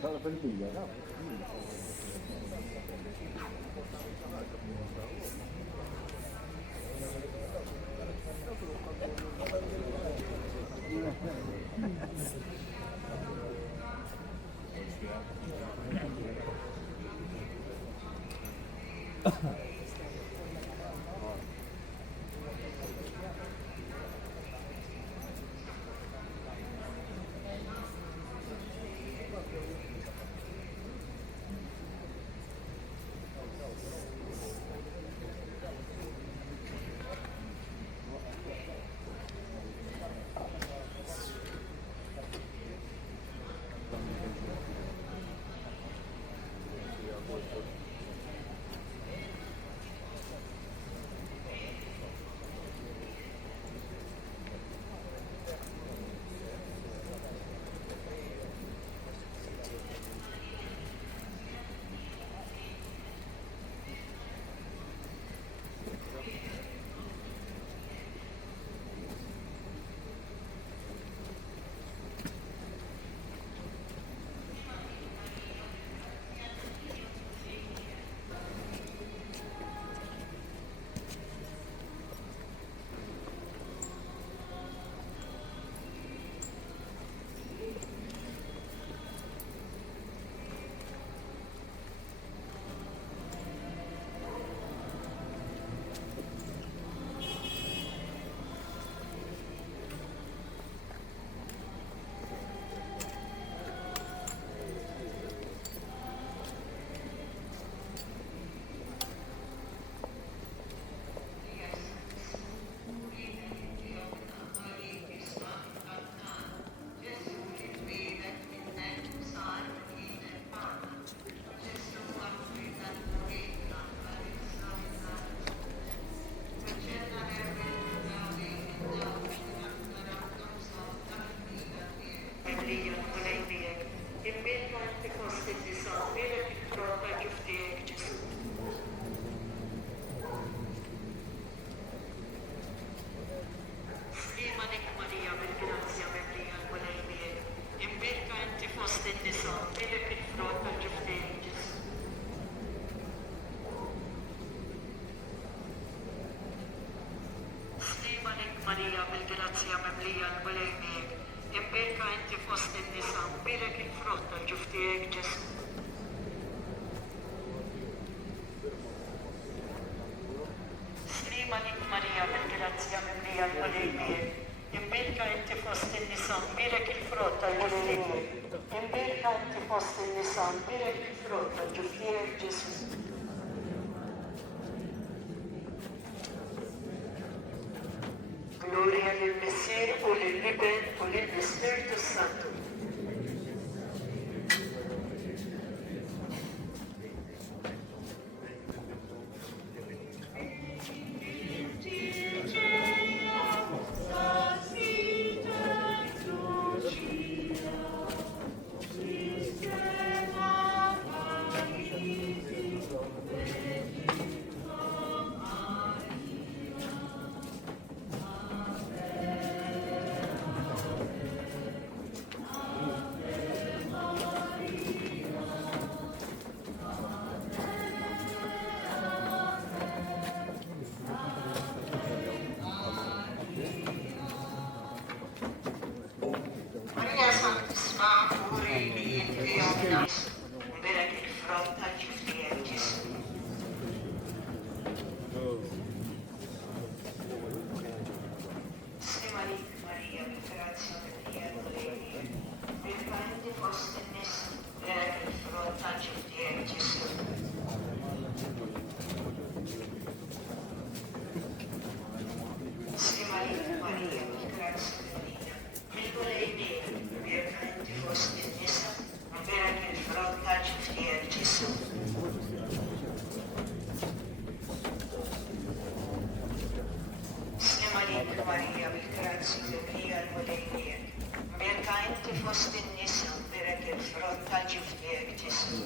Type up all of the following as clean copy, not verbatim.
fil-mija, naf. Marija bil-grazzja mimlija l-bulejmiek, imbirka inti fost in-nisa, mbirek il-frott tal-ġuf tiegħek Ġesu. Slima lik Marija bil-grazzja mimlija l-bulejmiek, imbirka inti fost in-nisa, mbirek il-frott tal-ġuf tiegħek. Imbirka inti fost in-nisa, mbirek il-frott tal-ġuf tiegħek Ġesu. Gloria lil-Messier u lill-Iben u lill-Ispiritu Santu. Marija bil-grazzi mimlija l-bulejmiek, mbirka inti fost in-nisa, mbirek il-frott tal-ġuf tiegħek Ġesu.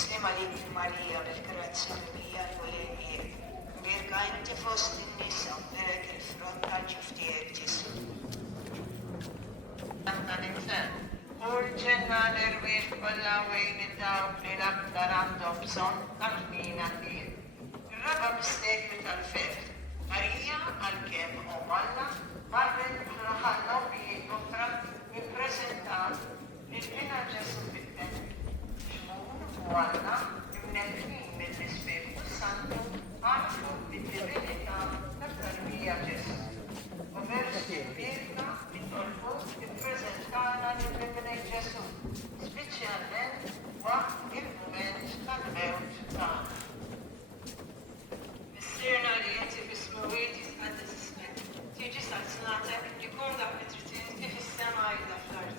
Slima lik Marija bil-grazzi mimlija l-bulejmiek, mbirka inti fost in-nisa, mbirek il-frott tal-ġuf tiegħek Ġesu. l-irwieħ kollha wejn id-dawk li l-aktar għandhom bżonn tal-ħin għandih. Ir-raba' mistekju tal-fed. Marija għalkemm Alla marret ħalla bi oħra jippreżentaw lil-bina Ġesu fit-tempju. Xmur u Alla imnedmin mill-Ispirtu Santu għarfu bid-divinità tat-tarbija Ġesu. U versi birka nitolbu jippreżentana lil-bina Ġesu, speċjalment waqt il-mument tal-mewt tagħna. Misterna li inti bismuwiet jisqadda tismek, tiġi sazznatek li kun dak li trid kif is-sema jgħidha fl-art.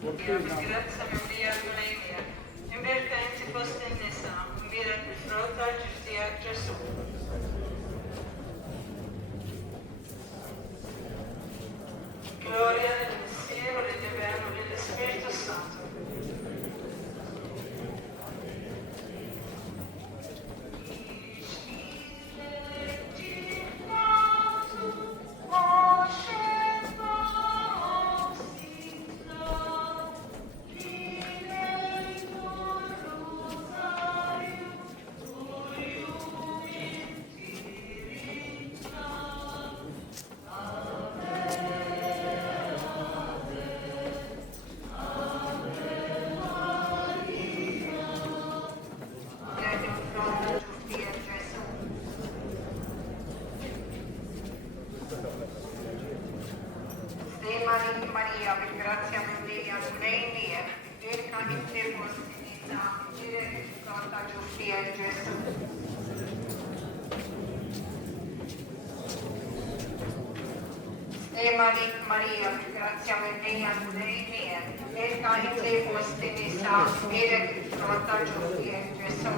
Grazza mimlija l-Gunejmija, imbirka inti fost in-nisa, imbirek bil-frott tal-ġif tiegħek Ġesu. Gloria lill-Missier u lill-Ġibel u lill-Ispirtu Santu. Maria, per grazia mia, lei mia, cerca in te possibilità, dire che si porta giusti e Gesù. Maria, per grazia mia, lei mia, cerca in te possibilità, dire che si porta giusti e Gesù.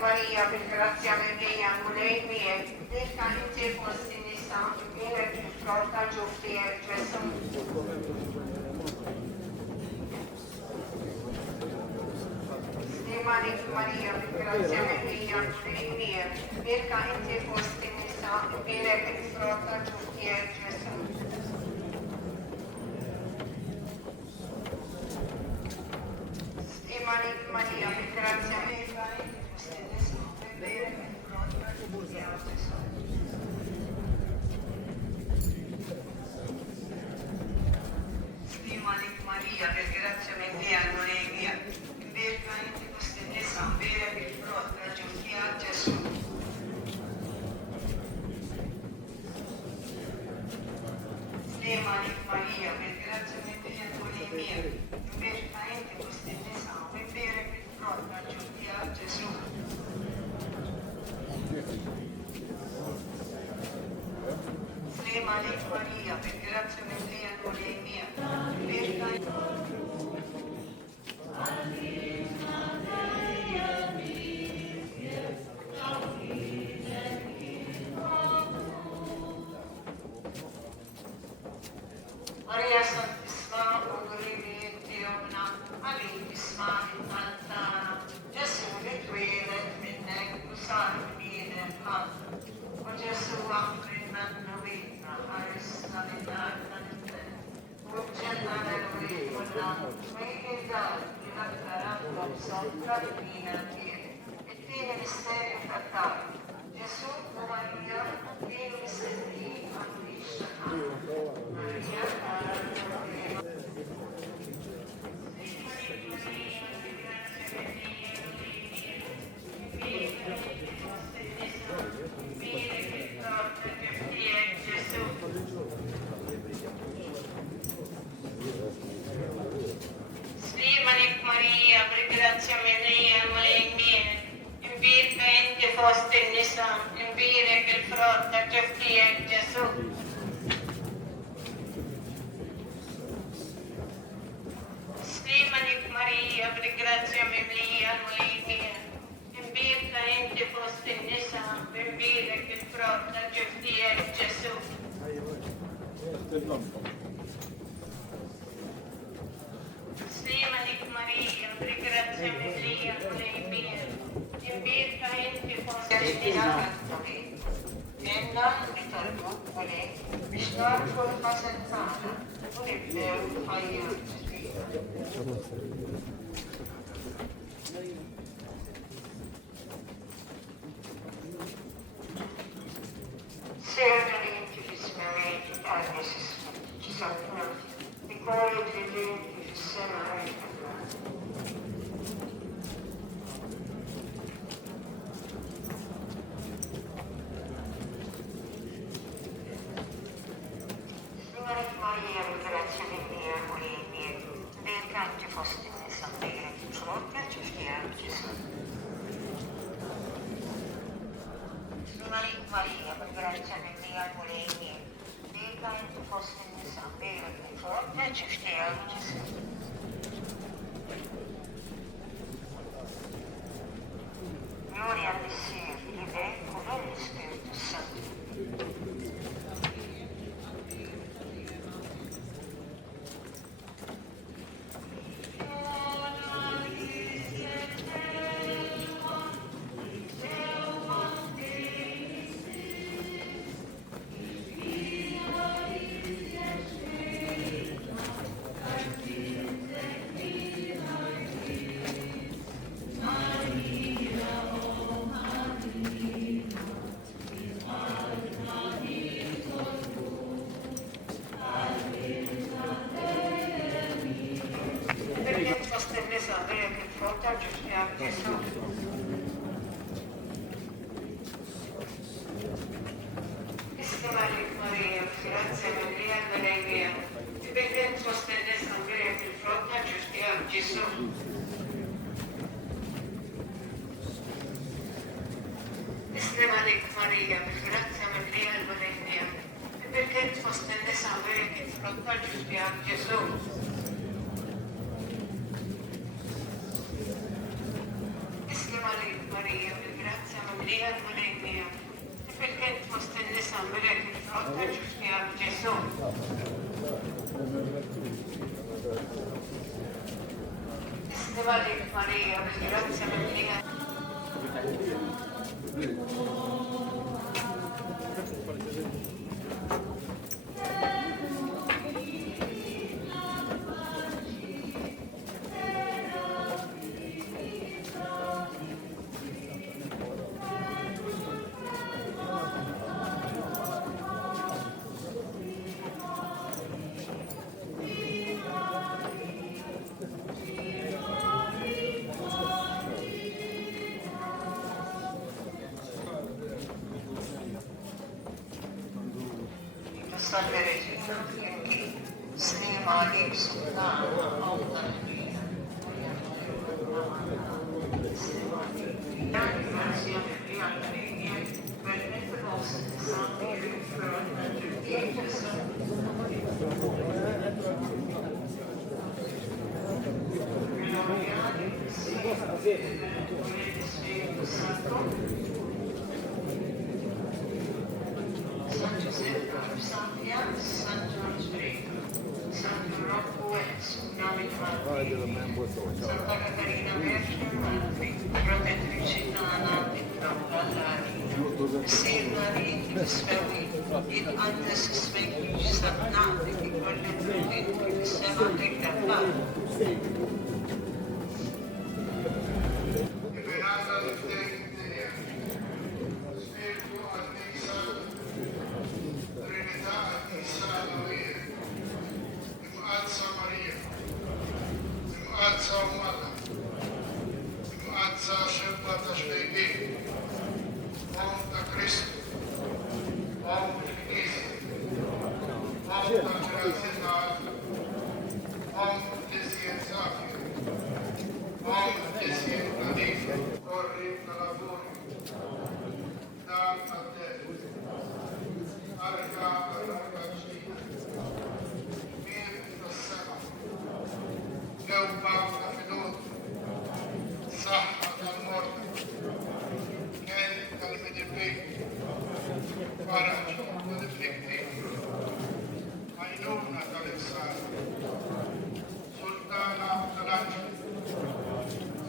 Maria, per grazia mia, lei mia, cerca in te possibilità, dire che si porta giusti e Gesù. Maria, per grazia mia, lei mia, cerca in te possibilità, dire che si porta giusti e Gesù. Maria, per grazia mia, Maria, per grazia mia, mia, verga in queste nessa, vera che frutta giudia Gesù. Maria, per grazia mia, verga in queste nessa, vera che frutta giudia Gesù. Maria, per grazia mia, verga in Maria Santissima, ungolivi Diomna, Alissima, Intantana, Gesù li twile, minnek, usar, bine, hanta. O Gesù ampri nanna vita, arista vinarna ninte. Uġġenna l-wita, mejni dal, li naktaranna b'sontra l-bina tieni. It-tieni misteri fattali. Gesù u Maria, tieni misteri għandix. Maria, per grazia mia, invita in te foste nisan, invire che il frotta Gesù è Gesù. Maria, per grazia mia, invita in te foste nisan, invire che il frotta Gesù è Gesù. Maria, per grazia mia, invita in Enna bitarbukkuli, biex narfu l-ħasen tagħna u nibdew ħajja ġdida. Serna li inti fis-smawiet għal ci saltnati, ikollok li inti fis-sema ħajja. Maria, per grazia mia, volemi, dica in tu fosse in Sambira, che forte ci stiamo, ci siamo. Gloria al Messia, l'Identro, lo Spirito Santo. Maria, grazia Maria, il perché foste ne sapere che fronte al giustiamo Gesù. Maria, grazia Maria, il perché foste ne sapere che fronte al giustiamo Gesù. Maria, grazia Maria. Salvere Gesù, Sima di Sultano, Autonomia. Grazie a me, permette vostre santi riferimenti a Gesù. Gloria di Spirito Santo. San Giuseppe, San Pietro, San Giorgio, San Rocco, Santa Caterina Vergine, protettrice nana di Trollari, Sirna di Sveli, in Andes Svegli, Satnati, di quelle prudenti, di Semate Cappati.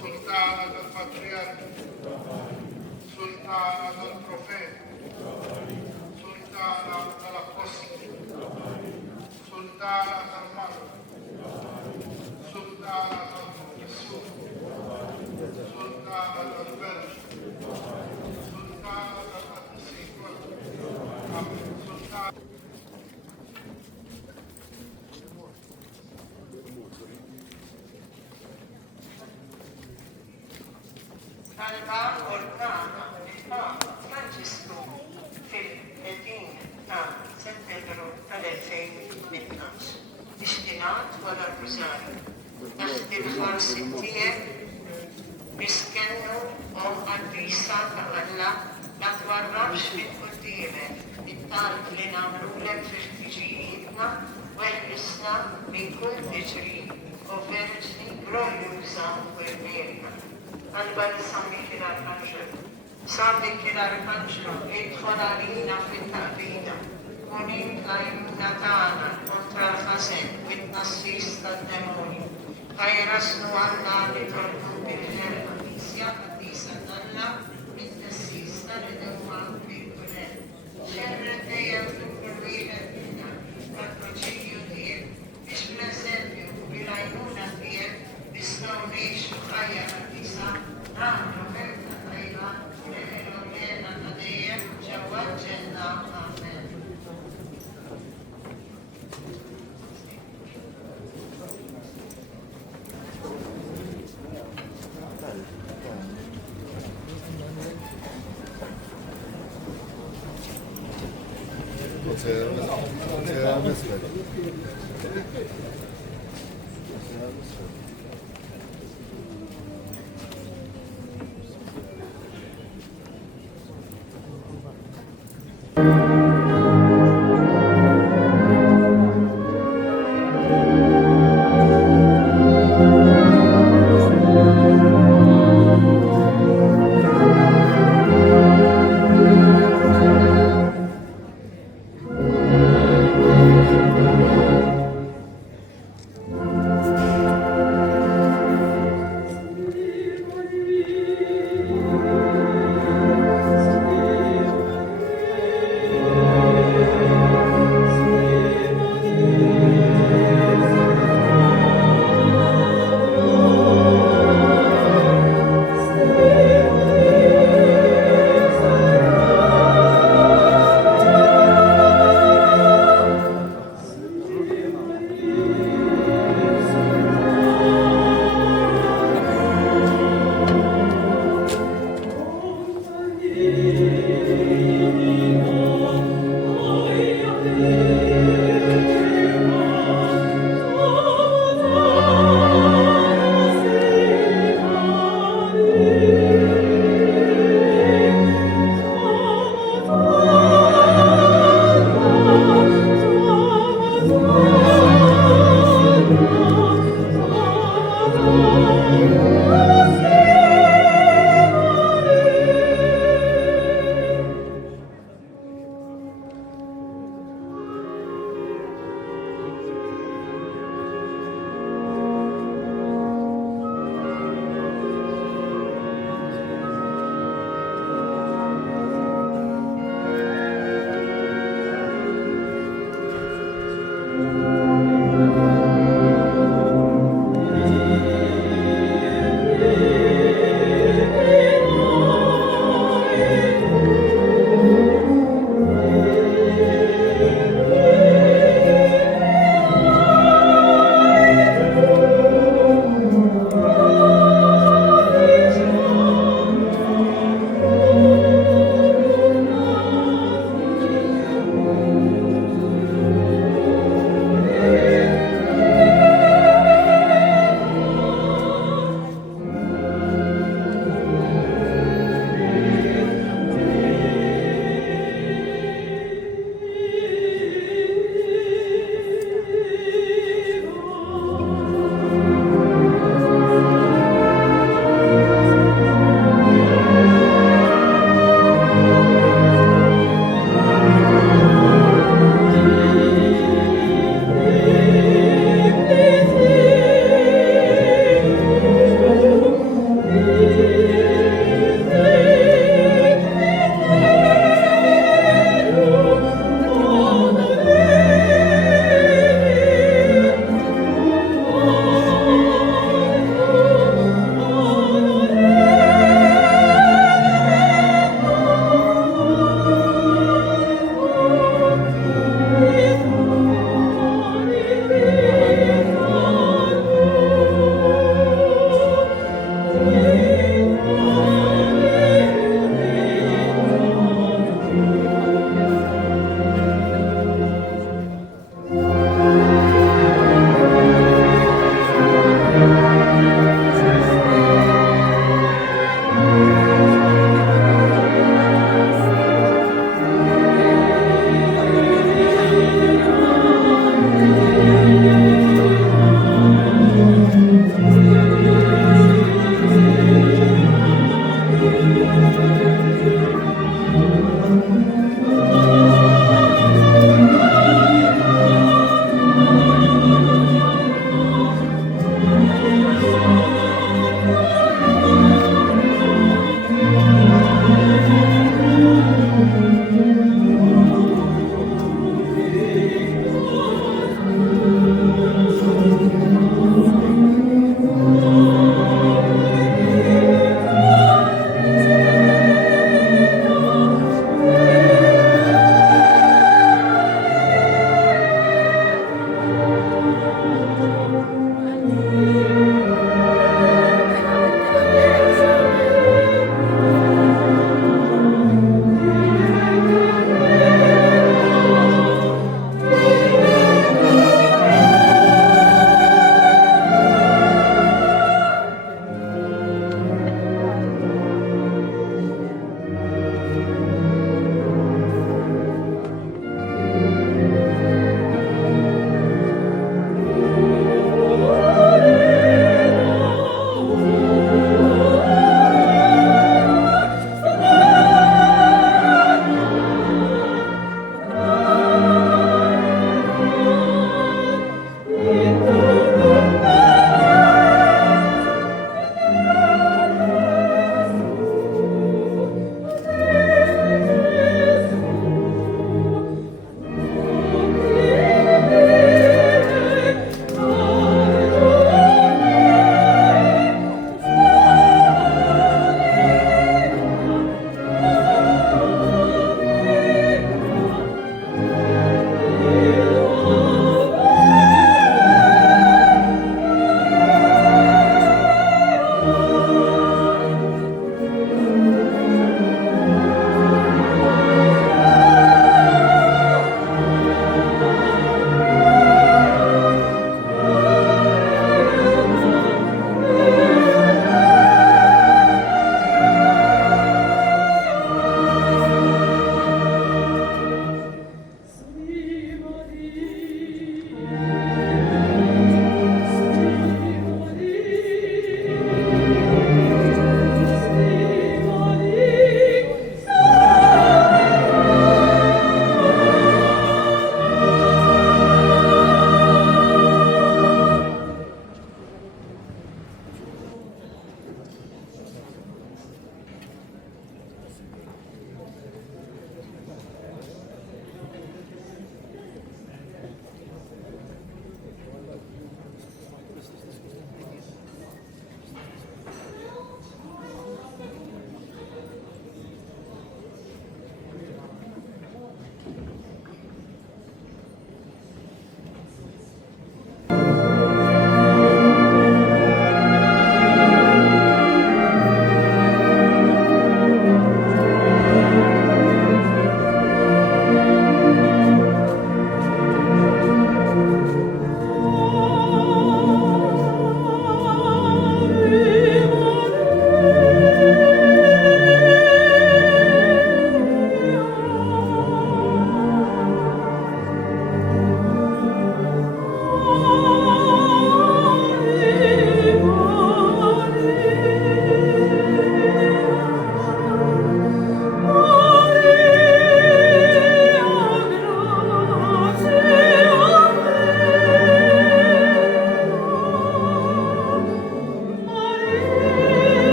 Sultana del Patriarca, sultana dal profeta, sultana dall'apostolo, sultana dal martire, sultana dal confessore, sultana dal vergine, sultana dalla misericordia, sultana. Talba ordnata il Papa Francesco fil-30 ta' Settembru tal-2018 destinat wara r-Rużarju. Taħt il-ħarsittijie niskennu għaddisa ta' Alla la twarrabx minn quddiemek it-talb li nagħmlulek fil-ħtiġijietna u ħlisna minn kull tiġri u verġni glorjuża u irmirna. Għalba li sammi l-Arkanġelu. Sammi l-Arkanġelu jidħol għalina fit-taqbina. Unin għajnuna tagħna kontra l-ħażen u t-nassis tad-demonju. Ħajrasnu għanna li torku bil-ħerqa tisja għaddisa Alla mit-nassis tal-edewwa bil-kulen. Xerre dejjem fil-kull wieħed minna tal-proċedju tiegħek biex bl-eżempju bil-għajnuna tiegħek nistgħu ngħixu ħajja qadisa nagħmlu ħerqa tajba neħelu lejna ta' dejjem ġewwa l-ġenna. Amen.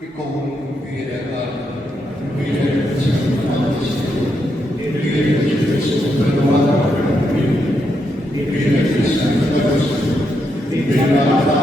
Ikaw pinag-aral, pinag-aral sa mga pinag-aral sa pagkakawa, pinag-aral sa pagkakawa, pinag-aral sa pinag-aral